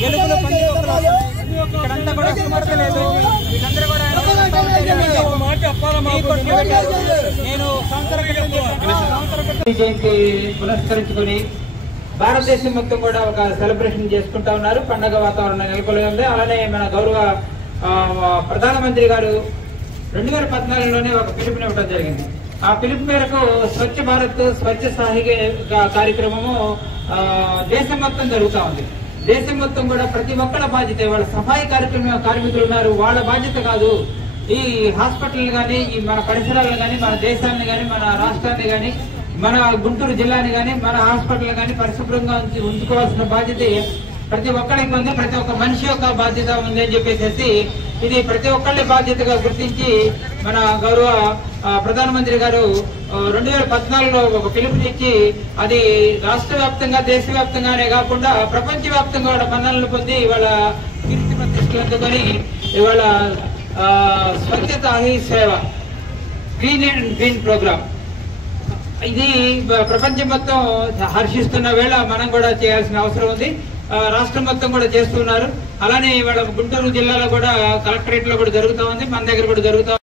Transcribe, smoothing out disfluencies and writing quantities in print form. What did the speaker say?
గెలుపులో ఇక్కడంతా కూడా సమర్థలేదు. వీళ్ళందరూ కూడా నేను జయంతి పురస్కరించుకుని భారతదేశం మొత్తం కూడా ఒక సెలబ్రేషన్ చేసుకుంటా ఉన్నారు. పండగ వాతావరణం నెలకొల్లి ఉంది. అలానే మన గౌరవ ప్రధానమంత్రి గారు 2014లోనే ఒక పిలుపునివ్వడం జరిగింది. ఆ పిలుపు మేరకు స్వచ్ఛ భారత్ స్వచ్ఛ సాహిత్య కార్యక్రమము దేశం మొత్తం జరుగుతూ ఉంది. దేశం మొత్తం కూడా ప్రతి ఒక్కళ్ళ బాధ్యత. వాళ్ళ సఫాయి కార్మికులు ఉన్నారు, వాళ్ళ బాధ్యత కాదు. ఈ హాస్పిటల్ గానీ, ఈ మన పరిసరాలను గానీ, మన దేశాన్ని గానీ, మన రాష్ట్రాన్ని గానీ, మన గుంటూరు జిల్లాని గానీ, మన హాస్పిటల్ గానీ పరిశుభ్రంగా ఉంచుకోవాల్సిన బాధ్యత ప్రతి ఒక్కరికి ఉంది. ప్రతి ఒక్క మనిషి యొక్క బాధ్యత ఉంది అని చెప్పేసి ఇది ప్రతి ఒక్కళ్ళ బాధ్యతగా గుర్తించి మన గౌరవ ప్రధానమంత్రి గారు 2014లో ఒక పిలుపునిచ్చి అది రాష్ట్ర వ్యాప్తంగా దేశవ్యాప్తంగానే కాకుండా ప్రపంచ వ్యాప్తంగా వాళ్ళ మన్ననలు పొంది ఇవాళ కీర్తి ప్రతిష్టలు అందుకొని ఇవాళ స్వచ్ఛత హీ సేవ గ్రీన్ ప్రోగ్రామ్ ఇది ప్రపంచం మొత్తం హర్షిస్తున్న వేళ మనం కూడా చేయాల్సిన అవసరం ఉంది. రాష్ట్రం మొత్తం కూడా చేస్తున్నారు. అలానే ఇవాళ గుంటూరు జిల్లాలో కూడా కలెక్టరేట్ లో కూడా జరుగుతూ ఉంది, మన దగ్గర కూడా జరుగుతూ